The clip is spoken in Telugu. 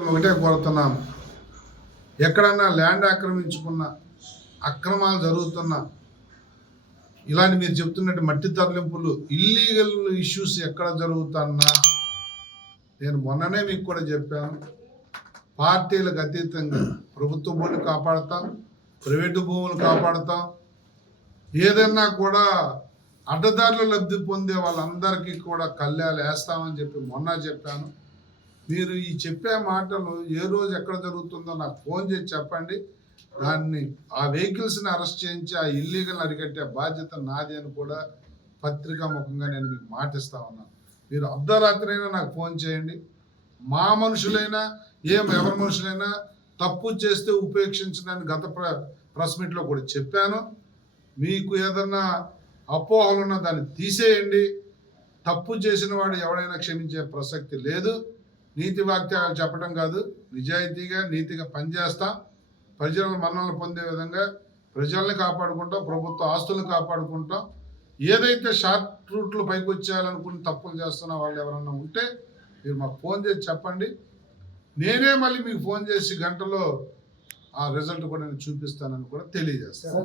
ఒకటే కోరుతున్నాం, ఎక్కడన్నా ల్యాండ్ ఆక్రమించుకున్న అక్రమాలు జరుగుతున్న ఇలాంటి మీరు చెప్తున్నట్టు మట్టి తరలింపులు ఇల్లీగల్ ఇష్యూస్ ఎక్కడ జరుగుతున్నా నేను మొన్ననే మీకు కూడా చెప్పాను, పార్టీలకు అతీతంగా ప్రభుత్వ భూమిని కాపాడుతాం, ప్రైవేటు భూములు కాపాడుతాం. ఏదన్నా కూడా అడ్డదారులు లబ్ధి పొందే వాళ్ళందరికీ కూడా కళ్యాలు వేస్తామని చెప్పి మొన్న చెప్పాను. మీరు ఈ చెప్పే మాటలు ఏ రోజు ఎక్కడ జరుగుతుందో నాకు ఫోన్ చేసి చెప్పండి. దాన్ని ఆ వెహికల్స్ని అరెస్ట్ చేయించి ఆ ఇల్లీగల్ అరికట్టే బాధ్యత నాది అని కూడా పత్రికా ముఖంగా నేను మీకు మాటిస్తా ఉన్నాను. మీరు అర్ధరాత్రి అయినా నాకు ఫోన్ చేయండి. మా మనుషులైనా ఎవరి మనుషులైనా తప్పు చేస్తే ఉపేక్షించడానికి గత ప్రెస్ మీట్లో కూడా చెప్పాను. మీకు ఏదన్నా అపోహలున్నా దాన్ని తీసేయండి. తప్పు చేసిన వాడు ఎవడైనా క్షమించే ప్రసక్తి లేదు. నీతి వాక్యాలు చెప్పడం కాదు, నిజాయితీగా నీతిగా పనిచేస్తాం. ప్రజల మన్ననలు పొందే విధంగా ప్రజల్ని కాపాడుకుంటాం, ప్రభుత్వ ఆస్తులను కాపాడుకుంటాం. ఏదైతే షార్ట్ రూట్లు పైకి వచ్చేయాలనుకుని తప్పులు చేస్తున్న వాళ్ళు ఎవరన్నా ఉంటే మీరు మాకు ఫోన్ చేసి చెప్పండి. నేనే మళ్ళీ మీకు ఫోన్ చేసి గంటలో ఆ రిజల్ట్ కూడా నేను చూపిస్తానని కూడా తెలియజేస్తాను.